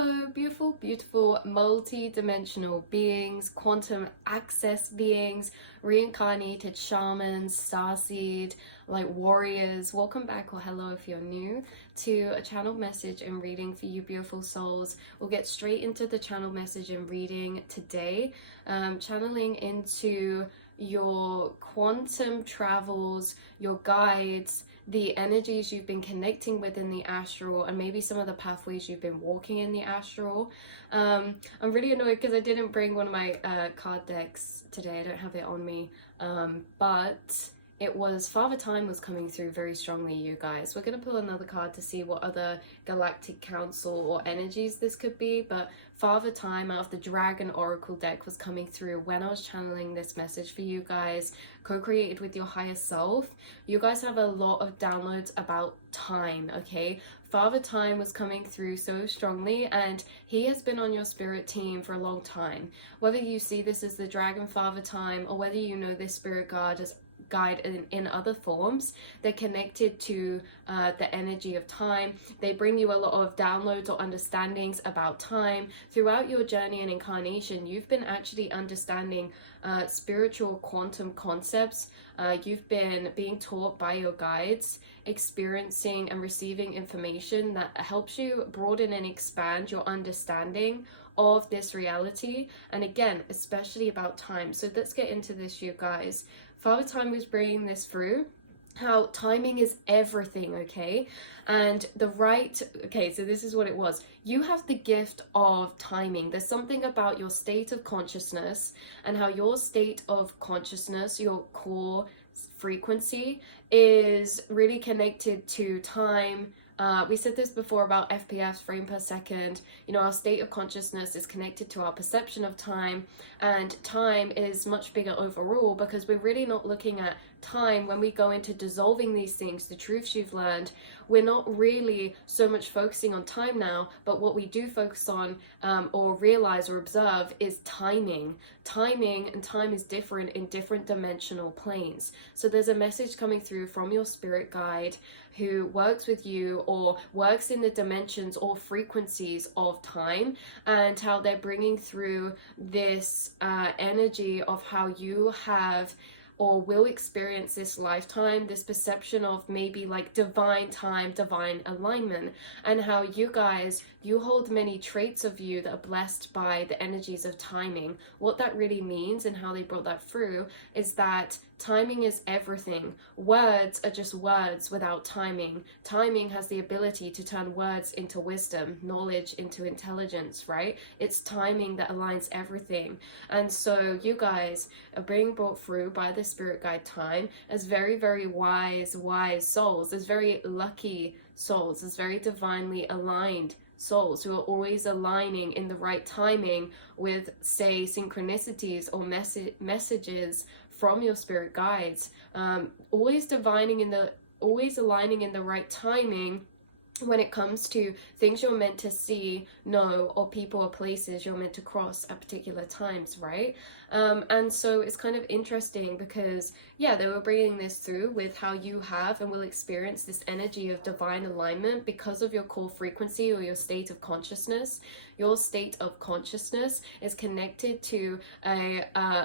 Hello, beautiful, beautiful, multi-dimensional beings, quantum access beings, reincarnated shamans, starseed, like warriors. Welcome back, or hello if you're new, to a channel message and reading for you beautiful souls. We'll get straight into the channel message and reading today, channeling into your quantum travels, your guides, the energies you've been connecting with in the astral, and maybe some of the pathways you've been walking in the astral. I'm really annoyed because I didn't bring one of my card decks today. I don't have it on me, but it was Father Time was coming through very strongly, you guys. We're going to pull another card to see what other galactic council or energies this could be, but Father Time out of the Dragon Oracle deck was coming through when I was channeling this message for you guys, co-created with your higher self. You guys have a lot of downloads about time, okay? Father Time was coming through so strongly, and he has been on your spirit team for a long time. Whether you see this as the Dragon Father Time, or whether you know this spirit guide in other forms, they're connected to the energy of time. They bring you a lot of downloads or understandings about time. Throughout your journey and incarnation, you've been actually understanding spiritual quantum concepts. You've been being taught by your guides, experiencing and receiving information that helps you broaden and expand your understanding of this reality, and again, especially about time. So let's get into this, you guys. Father Time was bringing this through, how timing is everything, okay? And so this is what it was. You have the gift of timing. There's something about your state of consciousness and how your state of consciousness, your core frequency, is really connected to time. We said this before about FPS, frame per second. You know, our state of consciousness is connected to our perception of time, and time is much bigger overall, because we're really not looking at time when we go into dissolving these things, the truths you've learned. We're not really so much focusing on time now, but what we do focus on or realize or observe is timing. Timing and time is different in different dimensional planes. So there's a message coming through from your spirit guide who works with you or works in the dimensions or frequencies of time, and how they're bringing through this energy of how you have or will experience this lifetime, this perception of maybe like divine time, divine alignment, and how you hold many traits of you that are blessed by the energies of timing. What that really means and how they brought that through is that timing is everything. Words are just words without timing. Timing has the ability to turn words into wisdom, knowledge into intelligence, right? It's timing that aligns everything. And so you guys are being brought through by the spirit guide time as very, very wise souls, as very lucky souls, as very divinely aligned souls who are always aligning in the right timing with, say, synchronicities or messages from your spirit guides, always aligning in the right timing when it comes to things you're meant to see, know, or people or places you're meant to cross at particular times, right? And so it's kind of interesting because, yeah, they were bringing this through with how you have and will experience this energy of divine alignment because of your core frequency or your state of consciousness. Your state of consciousness is connected to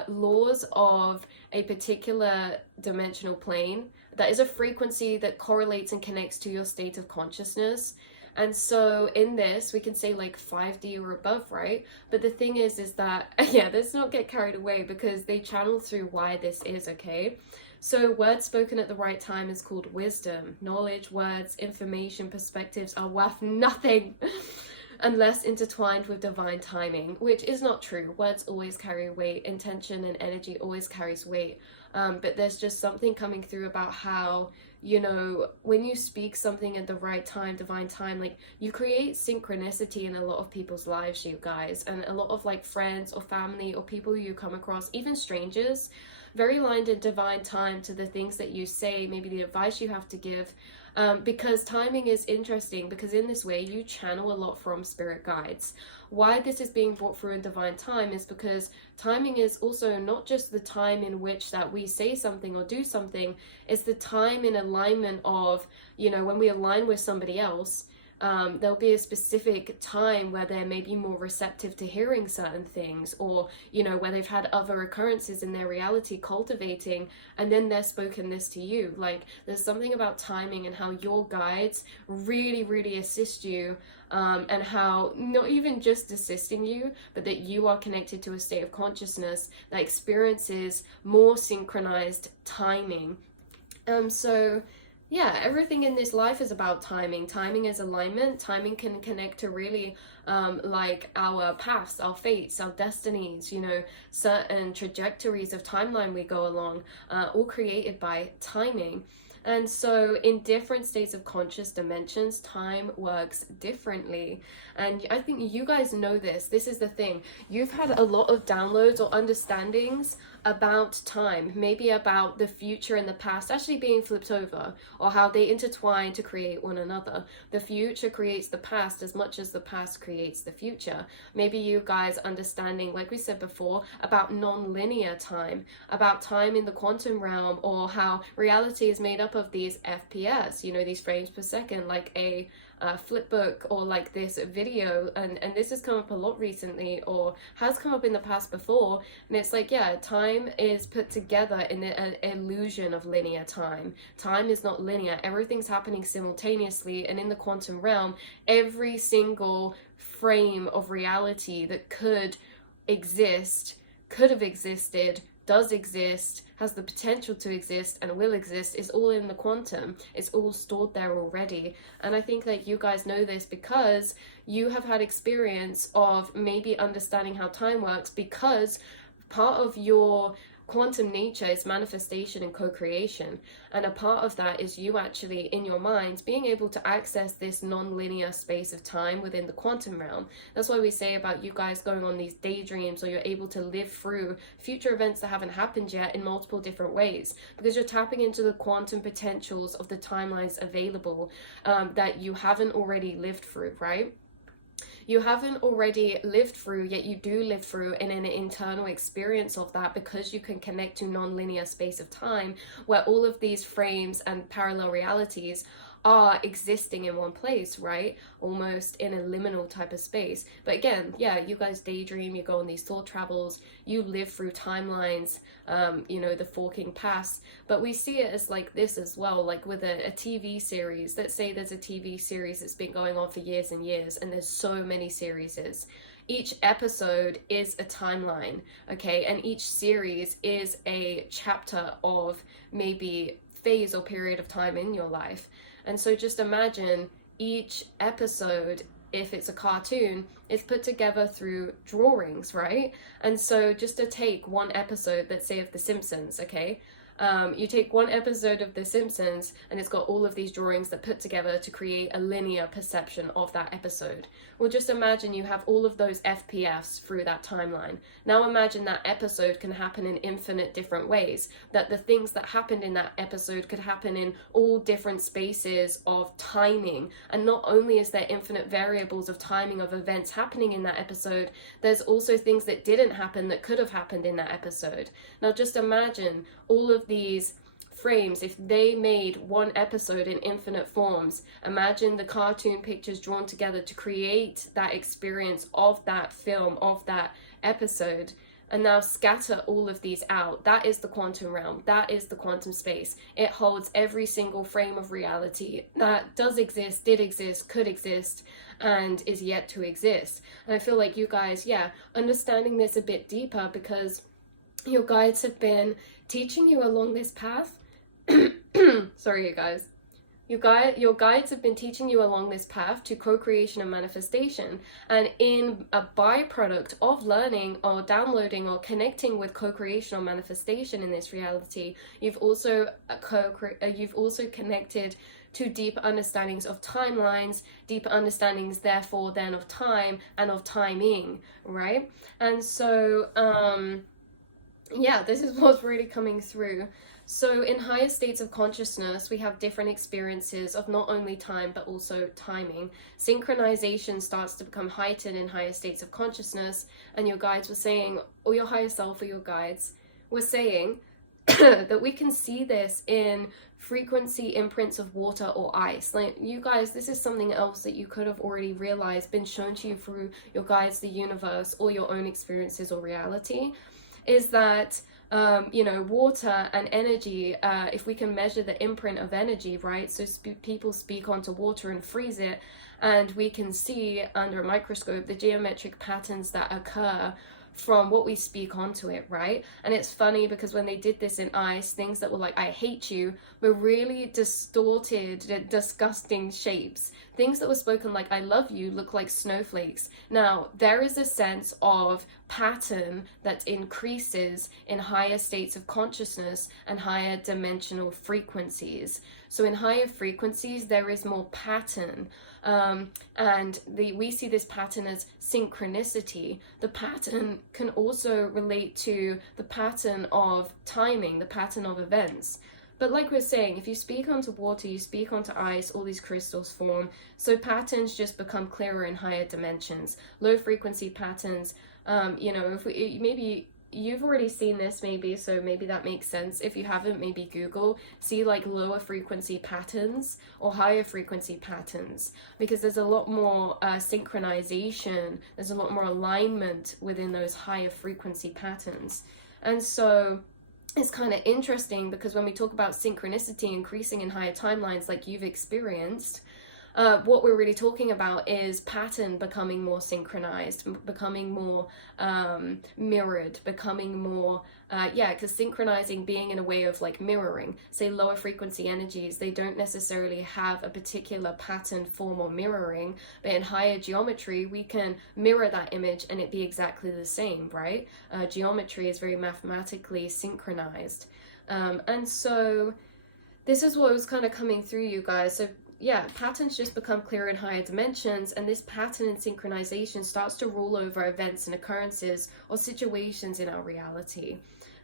laws of a particular dimensional plane. That is a frequency that correlates and connects to your state of consciousness. And so in this, we can say like 5D or above, right? But the thing is that, yeah, let's not get carried away because they channel through why this is, okay? So words spoken at the right time is called wisdom. Knowledge, words, information, perspectives are worth nothing unless intertwined with divine timing, which is not true. Words always carry weight. Intention and energy always carries weight. But there's just something coming through about how, you know, when you speak something at the right time, divine time, like you create synchronicity in a lot of people's lives, you guys, and a lot of like friends or family or people you come across, even strangers, very aligned in divine time to the things that you say, maybe the advice you have to give. Because timing is interesting, because in this way you channel a lot from spirit guides. Why this is being brought through in divine time is because timing is also not just the time in which that we say something or do something, it's the time in alignment of, you know, when we align with somebody else, There'll be a specific time where they're maybe more receptive to hearing certain things, or, you know, where they've had other occurrences in their reality cultivating, and then they're spoken this to you. Like, there's something about timing and how your guides really, really assist you, and how not even just assisting you, but that you are connected to a state of consciousness that experiences more synchronized timing. So yeah, everything in this life is about timing. Timing is alignment. Timing can connect to really like our paths, our fates, our destinies, you know, certain trajectories of timeline we go along, all created by timing. And so in different states of conscious dimensions, time works differently. And I think you guys know this. This is the thing. You've had a lot of downloads or understandings about time, maybe about the future and the past actually being flipped over, or how they intertwine to create one another. The future creates the past as much as the past creates the future. Maybe you guys understanding, like we said before, about non-linear time, about time in the quantum realm, or how reality is made up of these FPS, you know, these frames per second, like a flip book, or like this video, and this has come up a lot recently, or has come up in the past before. And it's like, yeah, time is put together in an illusion of linear time. Time is not linear. Everything's happening simultaneously, and in the quantum realm, every single frame of reality that could exist, could have existed, does exist, has the potential to exist, and will exist, is all in the quantum. It's all stored there already. And I think that you guys know this because you have had experience of maybe understanding how time works, because part of your quantum nature is manifestation and co-creation, and a part of that is you actually in your mind being able to access this non-linear space of time within the quantum realm. That's why we say about you guys going on these daydreams, or you're able to live through future events that haven't happened yet in multiple different ways, because you're tapping into the quantum potentials of the timelines available, that you haven't already lived through, right? You haven't already lived through, yet you do live through in an internal experience of that, because you can connect to non-linear space of time where all of these frames and parallel realities are existing in one place, right? Almost in a liminal type of space. But again, yeah, you guys daydream, you go on these thought travels, you live through timelines, you know, the forking paths. But we see it as like this as well, like with a TV series. Let's say there's a TV series that's been going on for years and years, and there's so many series. Each episode is a timeline, okay? And each series is a chapter of maybe phase or period of time in your life. And so just imagine each episode, if it's a cartoon, is put together through drawings, right? And so just to take one episode, let's say of The Simpsons, okay? You take one episode of The Simpsons and it's got all of these drawings that put together to create a linear perception of that episode. Well, just imagine you have all of those FPFs through that timeline. Now imagine that episode can happen in infinite different ways, that the things that happened in that episode could happen in all different spaces of timing. And not only is there infinite variables of timing of events happening in that episode, there's also things that didn't happen that could have happened in that episode. Now just imagine all of these frames, if they made one episode in infinite forms. Imagine the cartoon pictures drawn together to create that experience of that film, of that episode, and now scatter all of these out. That is the quantum realm. That is the quantum space. It holds every single frame of reality that does exist, did exist, could exist, and is yet to exist. And I feel like you guys, yeah, understanding this a bit deeper, because your guides have been teaching you along this path. Sorry, you guys. Your guides have been teaching you along this path to co-creation and manifestation. And in a byproduct of learning or downloading or connecting with co-creation or manifestation in this reality, you've also connected to deep understandings of timelines, deep understandings therefore then of time and of timing, right? And so yeah, this is what's really coming through. So in higher states of consciousness, we have different experiences of not only time, but also timing. Synchronization starts to become heightened in higher states of consciousness. And your guides were saying, or your higher self or your guides were saying, that we can see this in frequency imprints of water or ice. Like, you guys, this is something else that you could have already realized, been shown to you through your guides, the universe, or your own experiences or reality, is that water and energy, if we can measure the imprint of energy, right? So people speak onto water and freeze it, and we can see under a microscope the geometric patterns that occur from what we speak onto it, right? And it's funny because when they did this in ice, things that were like, I hate you, were really distorted, disgusting shapes. Things that were spoken like, I love you, look like snowflakes. Now, there is a sense of pattern that increases in higher states of consciousness and higher dimensional frequencies. So in higher frequencies, there is more pattern. And we see this pattern as synchronicity. The pattern can also relate to the pattern of timing, the pattern of events. But like we're saying, if you speak onto water, you speak onto ice, all these crystals form. So patterns just become clearer in higher dimensions. Low frequency patterns, if we, maybe you've already seen this maybe, so maybe that makes sense. If you haven't, maybe Google, see like lower frequency patterns or higher frequency patterns, because there's a lot more synchronization, there's a lot more alignment within those higher frequency patterns. And so it's kind of interesting because when we talk about synchronicity increasing in higher timelines like you've experienced, what we're really talking about is pattern becoming more synchronized, becoming more mirrored, becoming more, because synchronizing being in a way of like mirroring. Say lower frequency energies, they don't necessarily have a particular pattern, form, or mirroring, but in higher geometry, we can mirror that image and it be exactly the same, right? Geometry is very mathematically synchronized. And so this is what was kind of coming through, you guys. So yeah, patterns just become clearer in higher dimensions, and this pattern and synchronization starts to rule over events and occurrences or situations in our reality.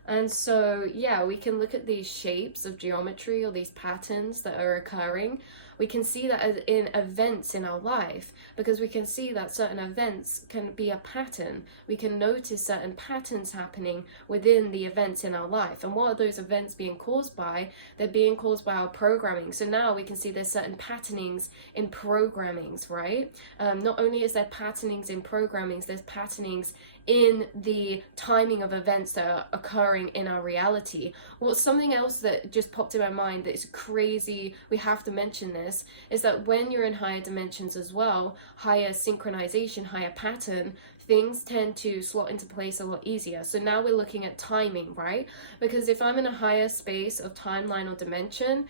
And so, yeah, we can look at these shapes of geometry or these patterns that are occurring. We can see that as in events in our life, because we can see that certain events can be a pattern. We can notice certain patterns happening within the events in our life. And what are those events being caused by? They're being caused by our programming. So now we can see there's certain patternings in programmings, right? Not only is there patternings in programmings, there's patternings in the timing of events that are occurring in our reality. Well, something else that just popped in my mind that is crazy, we have to mention this, is that when you're in higher dimensions as well, higher synchronization, higher pattern, things tend to slot into place a lot easier. So now we're looking at timing, right? Because if I'm in a higher space of timeline or dimension,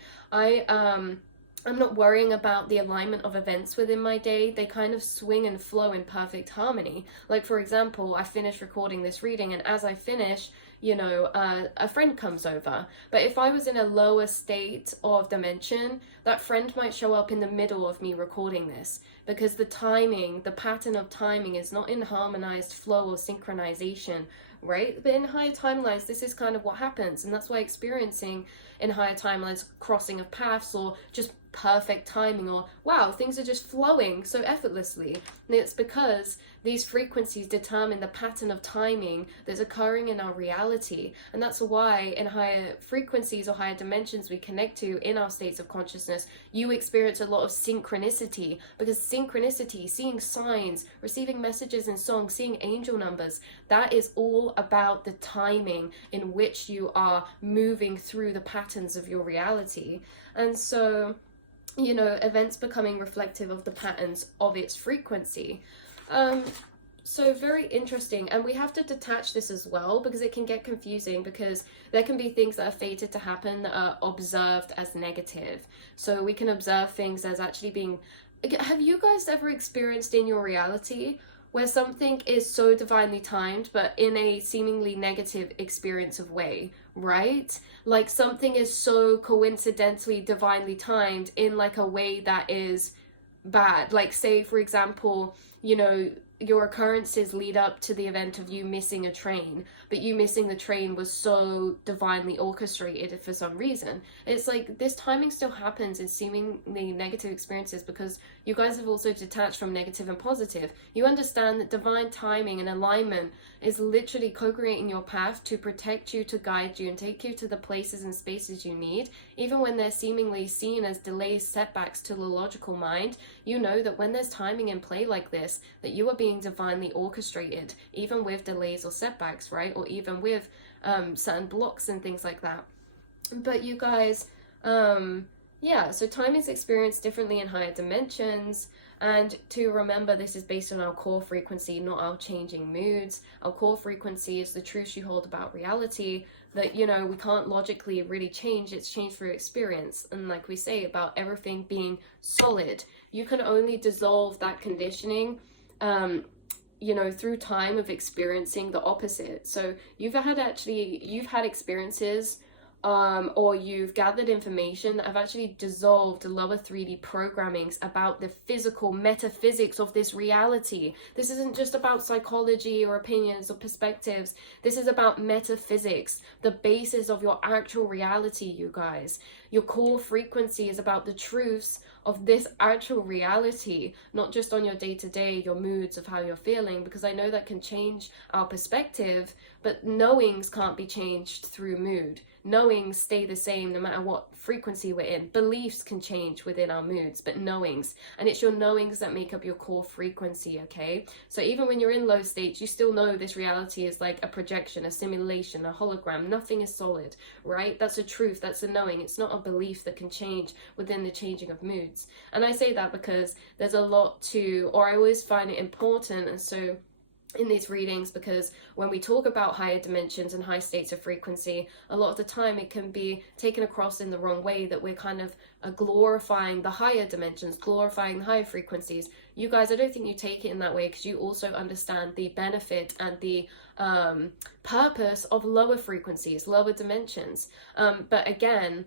I'm not worrying about the alignment of events within my day. They kind of swing and flow in perfect harmony. Like, for example, I finished recording this reading, and as I finish, a friend comes over. But if I was in a lower state of dimension, that friend might show up in the middle of me recording this, because the timing, the pattern of timing is not in harmonized flow or synchronization, right? But in higher timelines, this is kind of what happens. And that's why experiencing in higher timelines crossing of paths or just perfect timing, or wow, things are just flowing so effortlessly, and it's because these frequencies determine the pattern of timing that's occurring in our reality. And that's why in higher frequencies or higher dimensions we connect to in our states of consciousness, you experience a lot of synchronicity, because synchronicity, seeing signs, receiving messages in songs, seeing angel numbers, that is all about the timing in which you are moving through the patterns of your reality. And so events becoming reflective of the patterns of its frequency. So very interesting. And we have to detach this as well, because it can get confusing, because there can be things that are fated to happen that are observed as negative. So we can observe things as actually being... Have you guys ever experienced in your reality where something is so divinely timed, but in a seemingly negative experience of way, right? Like something is so coincidentally divinely timed in like a way that is bad. Like say, for example, your occurrences lead up to the event of you missing a train, but you missing the train was so divinely orchestrated for some reason. It's like this timing still happens in seemingly negative experiences because you guys have also detached from negative and positive. You understand that divine timing and alignment is literally co-creating your path to protect you, to guide you, and take you to the places and spaces you need. Even when they're seemingly seen as delays, setbacks to the logical mind, you know that when there's timing in play like this, that you are being divinely orchestrated, even with delays or setbacks, right? Or even with certain blocks and things like that. But you guys, yeah, so time is experienced differently in higher dimensions. And to remember, this is based on our core frequency, not our changing moods. Our core frequency is the truth you hold about reality that, you know, we can't logically really change. It's changed through experience. And like we say about everything being solid, you can only dissolve that conditioning you know, through time of experiencing the opposite. So you've had experiences or you've gathered information that have actually dissolved lower 3D programmings about the physical metaphysics of this reality. This isn't just about psychology or opinions or perspectives. This is about metaphysics, the basis of your actual reality, you guys. Your core frequency is about the truths of this actual reality, not just on your day-to-day, your moods of how you're feeling, because I know that can change our perspective, but knowings can't be changed through mood. Knowings stay the same no matter what frequency we're in. Beliefs can change within our moods, but knowings, and it's your knowings that make up your core frequency, okay? So even when you're in low states, you still know this reality is like a projection, a simulation, a hologram. Nothing is solid, right? That's a truth, that's a knowing. It's not a belief that can change within the changing of moods. And I say that because there's a lot to, or I always find it important, and so in these readings, because when we talk about higher dimensions and high states of frequency, a lot of the time it can be taken across in the wrong way, that we're kind of glorifying the higher dimensions, glorifying the higher frequencies. You guys, I don't think you take it in that way, because you also understand the benefit and the purpose of lower frequencies, lower dimensions. But again,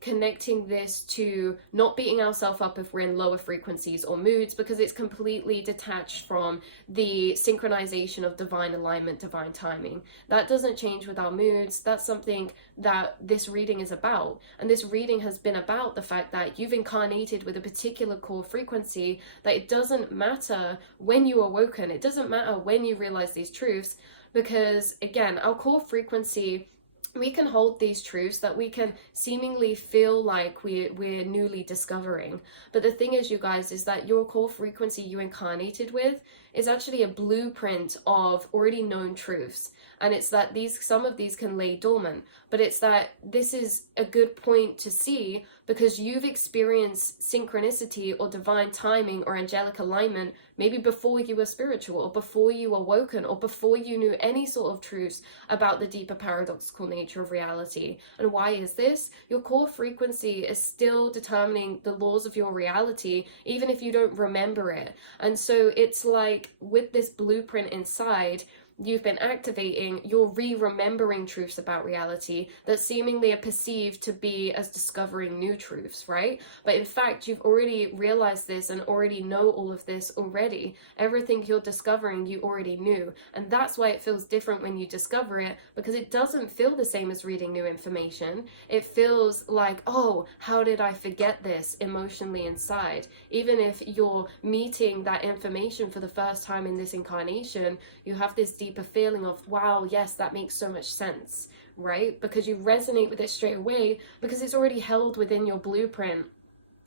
connecting this to not beating ourselves up if we're in lower frequencies or moods, because it's completely detached from the synchronization of divine alignment, divine timing. That doesn't change with our moods. That's something that this reading is about. And this reading has been about the fact that you've incarnated with a particular core frequency, that it doesn't matter when you awoken, it doesn't matter when you realize these truths, because again, our core frequency, we can hold these truths that we can seemingly feel like we're newly discovering. But the thing is, you guys, is that your core frequency you incarnated with is actually a blueprint of already known truths. And it's that some of these can lay dormant, but it's that this is a good point to see, because you've experienced synchronicity or divine timing or angelic alignment maybe before you were spiritual, or before you awoken, or before you knew any sort of truths about the deeper paradoxical nature of reality. And why is this? Your core frequency is still determining the laws of your reality, even if you don't remember it. And so it's like with this blueprint inside, you've been activating, you're re-remembering truths about reality that seemingly are perceived to be as discovering new truths, right? But in fact, you've already realized this and already know all of this already. Everything you're discovering, you already knew. And that's why it feels different when you discover it, because it doesn't feel the same as reading new information. It feels like, oh, how did I forget this emotionally inside? Even if you're meeting that information for the first time in this incarnation, you have this deeper feeling of, wow, yes, that makes so much sense, right? Because you resonate with it straight away, because it's already held within your blueprint.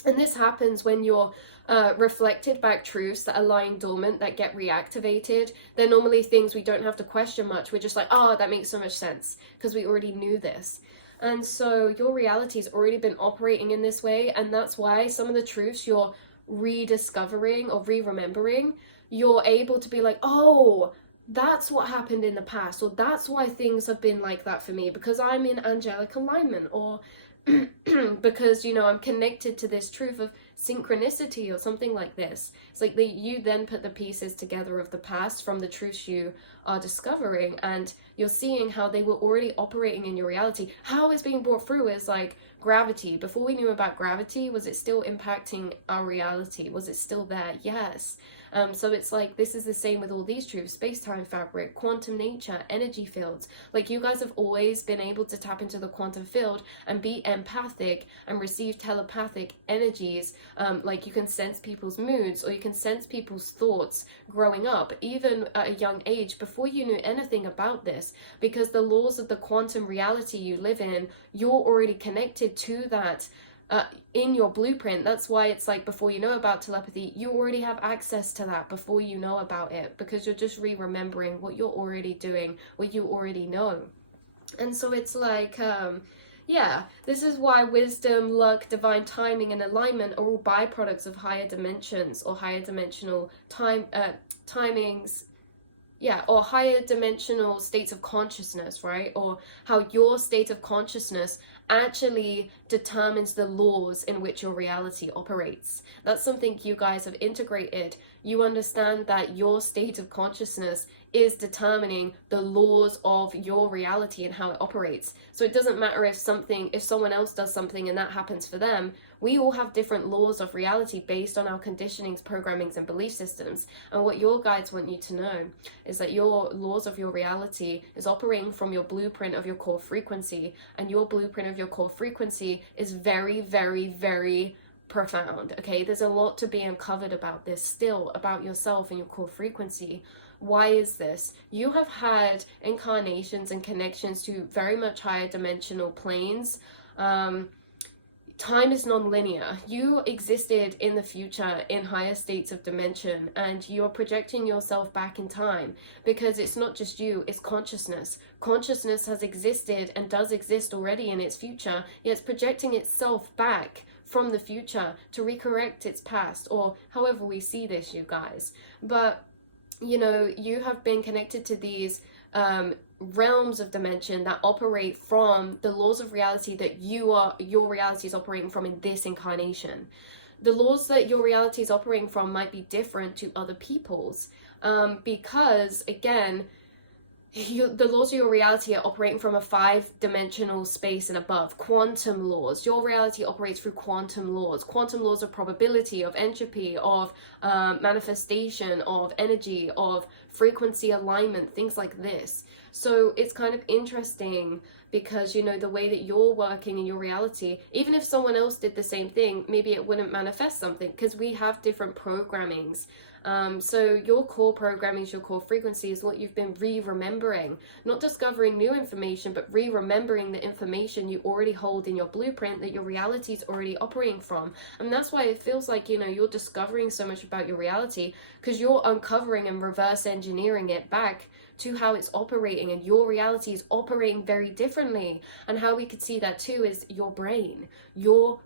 And this happens when you're reflected back truths that are lying dormant, that get reactivated. They're normally things we don't have to question much. We're just like, oh, that makes so much sense, because we already knew this. And so your reality's already been operating in this way, and that's why some of the truths you're rediscovering or re-remembering, you're able to be like, oh, that's what happened in the past, or that's why things have been like that for me, because I'm in angelic alignment, or because, you know, I'm connected to this truth of synchronicity or something like this. It's like you then put the pieces together of the past from the truths you are discovering, and you're seeing how they were already operating in your reality. How it's being brought through is like Gravity, before we knew about gravity, was it still impacting our reality? Was it still there? Yes. So it's like, this is the same with all these truths: space-time fabric, quantum nature, energy fields. Like, you guys have always been able to tap into the quantum field and be empathic and receive telepathic energies. Like, you can sense people's moods, or you can sense people's thoughts growing up, even at a young age, before you knew anything about this, because the laws of the quantum reality you live in, you're already connected to that in your blueprint. That's why it's like, before you know about telepathy, you already have access to that before you know about it, because you're just remembering what you're already doing, what you already know. And so it's like, yeah, this is why wisdom, luck, divine timing, and alignment are all byproducts of higher dimensions, or higher dimensional timings, yeah, or higher dimensional states of consciousness, right? Or how your state of consciousness actually determines the laws in which your reality operates. That's something you guys have integrated. You understand that your state of consciousness is determining the laws of your reality and how it operates. So it doesn't matter if someone else does something and that happens for them. We all have different laws of reality based on our conditionings, programmings, and belief systems. And what your guides want you to know is that your laws of your reality is operating from your blueprint of your core frequency, and your blueprint of your core frequency is very, very, very profound. Okay, there's a lot to be uncovered about this still, about yourself and your core frequency. Why is this? You have had incarnations and connections to very much higher dimensional planes. Time is non-linear. You existed in the future in higher states of dimension, and you're projecting yourself back in time, because it's not just you, it's consciousness. Consciousness has existed and does exist already in its future, yet it's projecting itself back from the future to recorrect its past, or however we see this, you guys. But you know, you have been connected to these realms of dimension that operate from the laws of reality that your reality is operating from in this incarnation. The laws that your reality is operating from might be different to other people's, because again, the laws of your reality are operating from a 5-dimensional space and above. Quantum laws. Your reality operates through quantum laws. Quantum laws of probability, of entropy, of manifestation, of energy, of frequency alignment, things like this. So it's kind of interesting, because, you know, the way that you're working in your reality, even if someone else did the same thing, maybe it wouldn't manifest something, because we have different programmings. So your core programming, your core frequency is what you've been remembering, not discovering new information, but remembering the information you already hold in your blueprint that your reality is already operating from. And that's why it feels like, you know, you're discovering so much about your reality, because you're uncovering and reverse engineering it back to how it's operating, and your reality is operating very differently. And how we could see that too is your brain, your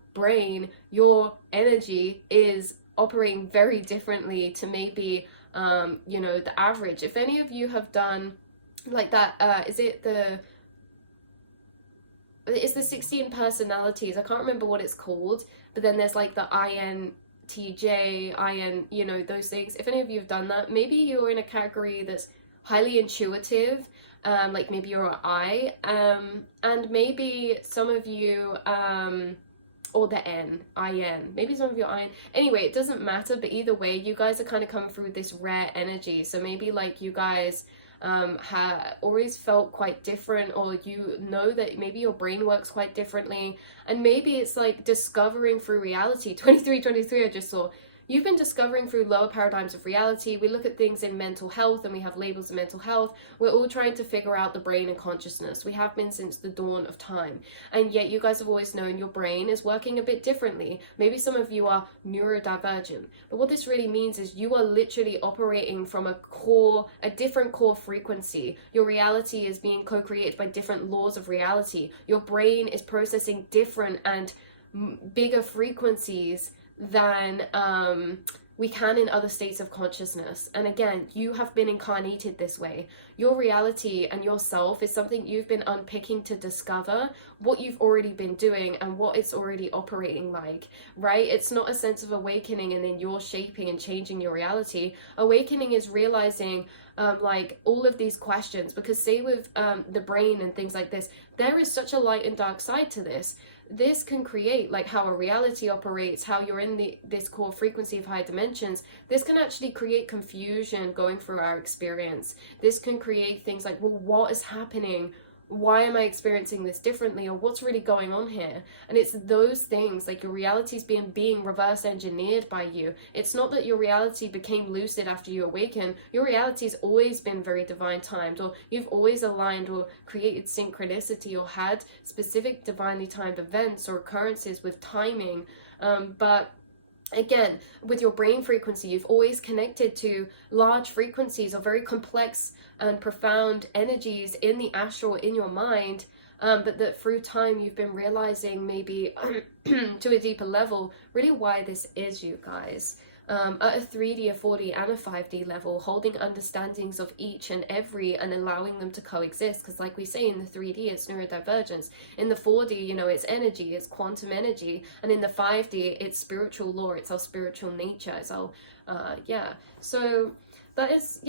energy is operating very differently to maybe you know, the average. If any of you have done like that, it's the 16 personalities, I can't remember what it's called, but then there's like the INTJ, you know, those things. If any of you have done that, maybe you're in a category that's highly intuitive, like maybe you're an I, and maybe some of you or the IN. Maybe some of you are IN. Anyway, it doesn't matter, but either way, you guys are kind of coming through this rare energy. So maybe like you guys have always felt quite different, or you know that maybe your brain works quite differently, and maybe it's like discovering through reality. 23 I just saw. You've been discovering through lower paradigms of reality. We look at things in mental health, and we have labels of mental health. We're all trying to figure out the brain and consciousness. We have been since the dawn of time. And yet you guys have always known your brain is working a bit differently. Maybe some of you are neurodivergent. But what this really means is you are literally operating from a different core frequency. Your reality is being co-created by different laws of reality. Your brain is processing different and bigger frequencies than we can in other states of consciousness. And again, you have been incarnated this way. Your reality and yourself is something you've been unpicking to discover what you've already been doing and what it's already operating like, right? It's not a sense of awakening and then you're shaping and changing your reality. Awakening is realizing like all of these questions, because say with the brain and things like this, there is such a light and dark side to this. this can create, like how a reality operates, how you're in this core frequency of higher dimensions. This can actually create confusion going through our experience. This can create things like, well, what is happening? Why am I experiencing this differently, or what's really going on here? And it's those things, like your reality is being reverse engineered by you. It's not that your reality became lucid after you awaken. Your reality's always been very divine timed, or you've always aligned or created synchronicity or had specific divinely timed events or occurrences with timing. But again, with your brain frequency, you've always connected to large frequencies or very complex and profound energies in the astral, in your mind, but that through time you've been realizing, maybe to a deeper level, really why this is, you guys. At a 3D, a 4D, and a 5D level, holding understandings of each and every and allowing them to coexist. Because like we say, in the 3D, it's neurodivergence. In the 4D, it's energy, it's quantum energy. And in the 5D, it's spiritual law, it's our spiritual nature. It's our, So that is,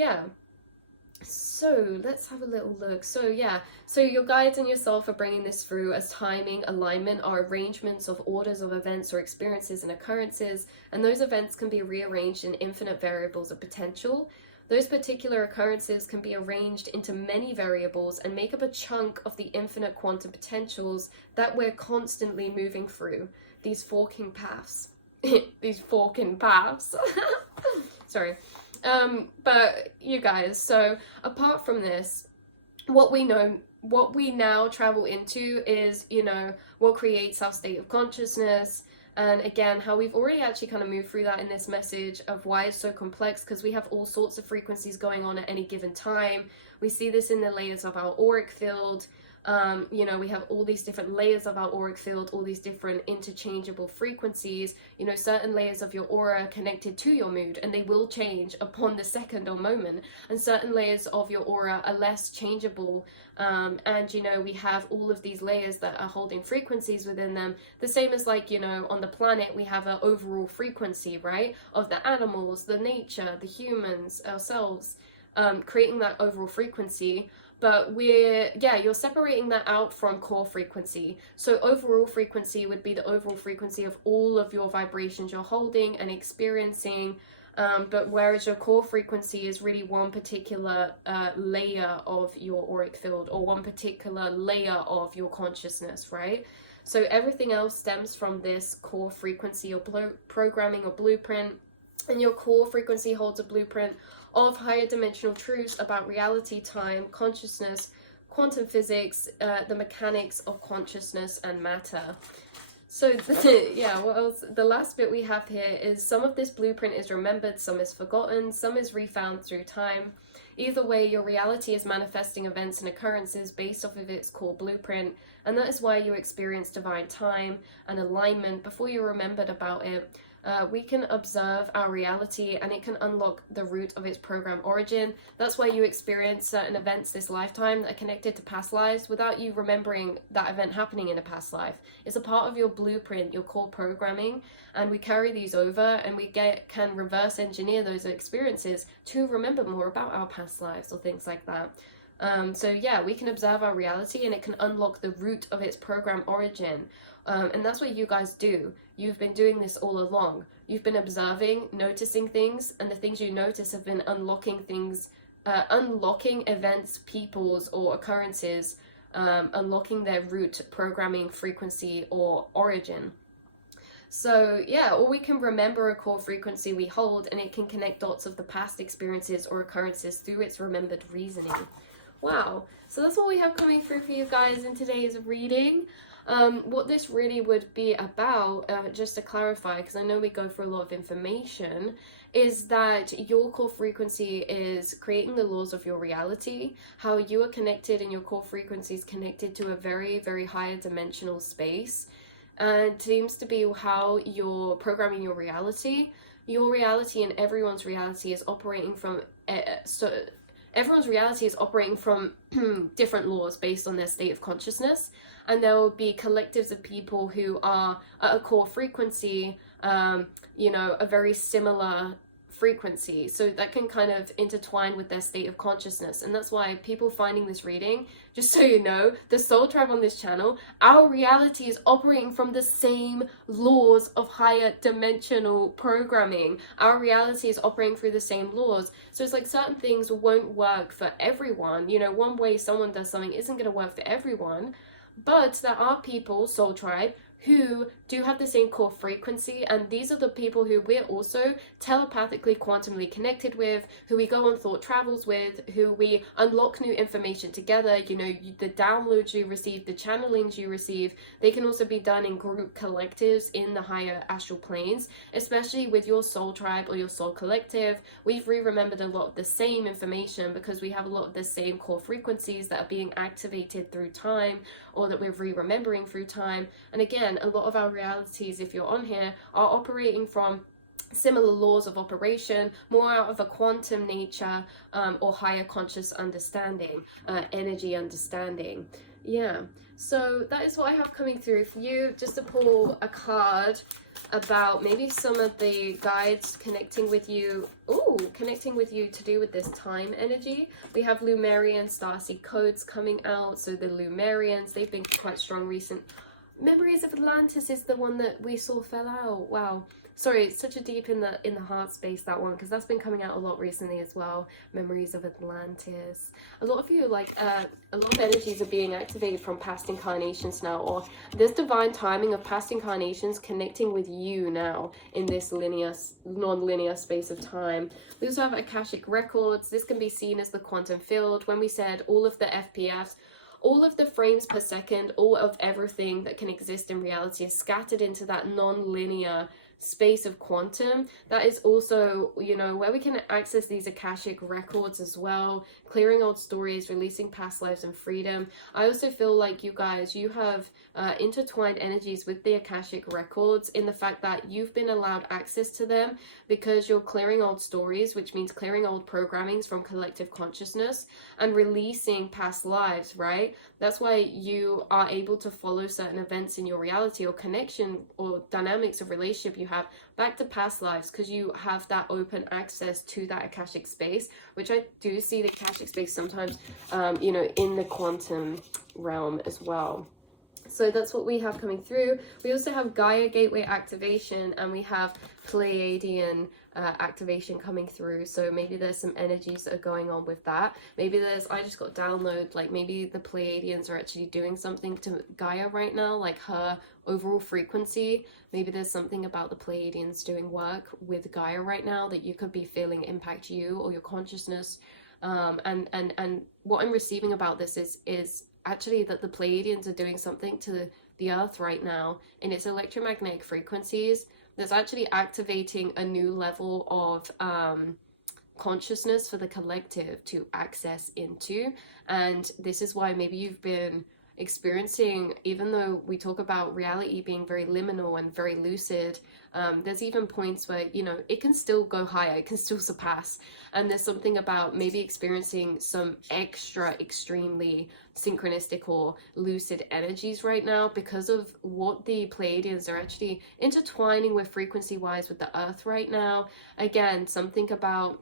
So let's have a little look. So your guides and yourself are bringing this through as timing, alignment, or arrangements of orders of events or experiences and occurrences, and those events can be rearranged in infinite variables of potential. Those particular occurrences can be arranged into many variables and make up a chunk of the infinite quantum potentials that we're constantly moving through. These forking paths. These forking paths. Sorry. But you guys, so apart from this, what we now travel into is, what creates our state of consciousness. And again, how we've already actually kind of moved through that in this message of why it's so complex, because we have all sorts of frequencies going on at any given time. We see this in the layers of our auric field. We have all these different layers of our auric field, all these different interchangeable frequencies, certain layers of your aura connected to your mood, and they will change upon the second or moment, and certain layers of your aura are less changeable, and we have all of these layers that are holding frequencies within them, the same as like, on the planet we have an overall frequency, right, of the animals, the nature, the humans, ourselves, creating that overall frequency. But you're separating that out from core frequency. So overall frequency would be the overall frequency of all of your vibrations you're holding and experiencing. But whereas your core frequency is really one particular layer of your auric field, or one particular layer of your consciousness, right? So everything else stems from this core frequency or programming or blueprint. And your core frequency holds a blueprint of higher dimensional truths about reality, time, consciousness, quantum physics, the mechanics of consciousness and matter. So what else? The last bit we have here is some of this blueprint is remembered, some is forgotten, some is refound through time. Either way, your reality is manifesting events and occurrences based off of its core blueprint, and that is why you experience divine time and alignment before you're remembered about it. We can observe our reality, and it can unlock the root of its program origin. That's why you experience certain events this lifetime that are connected to past lives without you remembering that event happening in a past life. It's a part of your blueprint, your core programming, and we carry these over, and we can reverse engineer those experiences to remember more about our past lives or things like that. We can observe our reality, and it can unlock the root of its program origin. And that's what you guys do. You've been doing this all along. You've been observing, noticing things, and the things you notice have been unlocking things, unlocking events, peoples, or occurrences, unlocking their root, programming, frequency, or origin. So or we can remember a core frequency we hold, and it can connect dots of the past experiences or occurrences through its remembered reasoning. Wow. So that's what we have coming through for you guys in today's reading. What this really would be about, just to clarify, because I know we go through a lot of information, is that your core frequency is creating the laws of your reality, how you are connected, and your core frequency is connected to a very, very higher dimensional space. And it seems to be how you're programming your reality. Your reality and everyone's reality is operating from everyone's reality is operating from different laws based on their state of consciousness, and there will be collectives of people who are at a core frequency, a very similar frequency, so that can kind of intertwine with their state of consciousness. And that's why people finding this reading, just so you know, the soul tribe on this channel, our reality is operating from the same laws of higher dimensional programming. Our reality is operating through the same laws. So it's like certain things won't work for everyone. You know, one way someone does something isn't going to work for everyone, but there are people, soul tribe, who do have the same core frequency, and these are the people who we're also telepathically quantumly connected with, who we go on thought travels with, who we unlock new information together. You know, the downloads you receive, the channelings you receive, they can also be done in group collectives in the higher astral planes. Especially with your soul tribe or your soul collective, we've remembered a lot of the same information because we have a lot of the same core frequencies that are being activated through time, or that we're remembering through time. And again, a lot of our realities, if you're on here, are operating from similar laws of operation, more out of a quantum nature, or higher conscious understanding, energy understanding. Yeah, so that is what I have coming through for you. Just to pull a card about maybe some of the guides connecting with you. Connecting with you to do with this time energy. We have Lumerian starseed codes coming out. So the Lumerians, they've been quite strong recent. Memories of Atlantis is the one that we saw fell out. Wow. Sorry, it's such a deep in the heart space, that one, because that's been coming out a lot recently as well. Memories of Atlantis. A lot of you, like, a lot of energies are being activated from past incarnations now, or this divine timing of past incarnations connecting with you now in this linear, non-linear space of time. We also have Akashic records. This can be seen as the quantum field. When we said all of the FPFs, all of the frames per second, all of everything that can exist in reality is scattered into that non-linear space of quantum. That is also, you know, where we can access these Akashic records as well, clearing old stories, releasing past lives and freedom. I also feel like you guys, you have intertwined energies with the Akashic records in the fact that you've been allowed access to them because you're clearing old stories, which means clearing old programmings from collective consciousness and releasing past lives, right? That's why you are able to follow certain events in your reality or connection or dynamics of relationship you have back to past lives, because you have that open access to that Akashic space, which I do see the Akashic space sometimes, you know, in the quantum realm as well. So that's what we have coming through. We also have Gaia Gateway activation, and we have Pleiadian activation coming through. So maybe there's some energies that are going on with that. Maybe there's, I just got download, like maybe the Pleiadians are actually doing something to Gaia right now, like her overall frequency. Maybe there's something about the Pleiadians doing work with Gaia right now that you could be feeling impact you or your consciousness. And what I'm receiving about this is actually that the Pleiadians are doing something to the Earth right now in its electromagnetic frequencies that's actually activating a new level of consciousness for the collective to access into. And this is why maybe you've been experiencing, even though we talk about reality being very liminal and very lucid, there's even points where, you know, it can still go higher, it can still surpass. And there's something about maybe experiencing some extra extremely synchronistic or lucid energies right now because of what the Pleiadians are actually intertwining with frequency wise with the Earth right now. Again, something about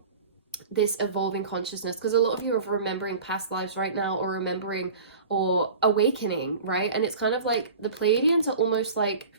this evolving consciousness, because a lot of you are remembering past lives right now, or remembering or awakening, right? And it's kind of like the Pleiadians are almost like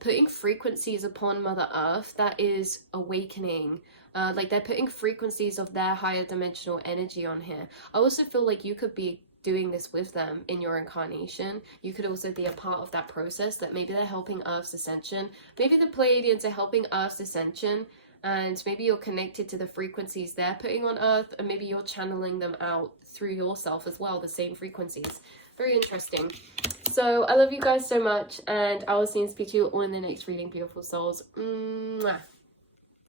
putting frequencies upon Mother Earth that is awakening. Like they're putting frequencies of their higher dimensional energy on here. I also feel like you could be doing this with them in your incarnation. You could also be a part of that process, that maybe they're helping Earth's ascension. Maybe the Pleiadians are helping Earth's ascension, and maybe you're connected to the frequencies they're putting on Earth, and maybe you're channeling them out through yourself as well, the same frequencies. Very interesting. So I love you guys so much, and I will see and speak to you all in the next reading, beautiful souls. Mwah.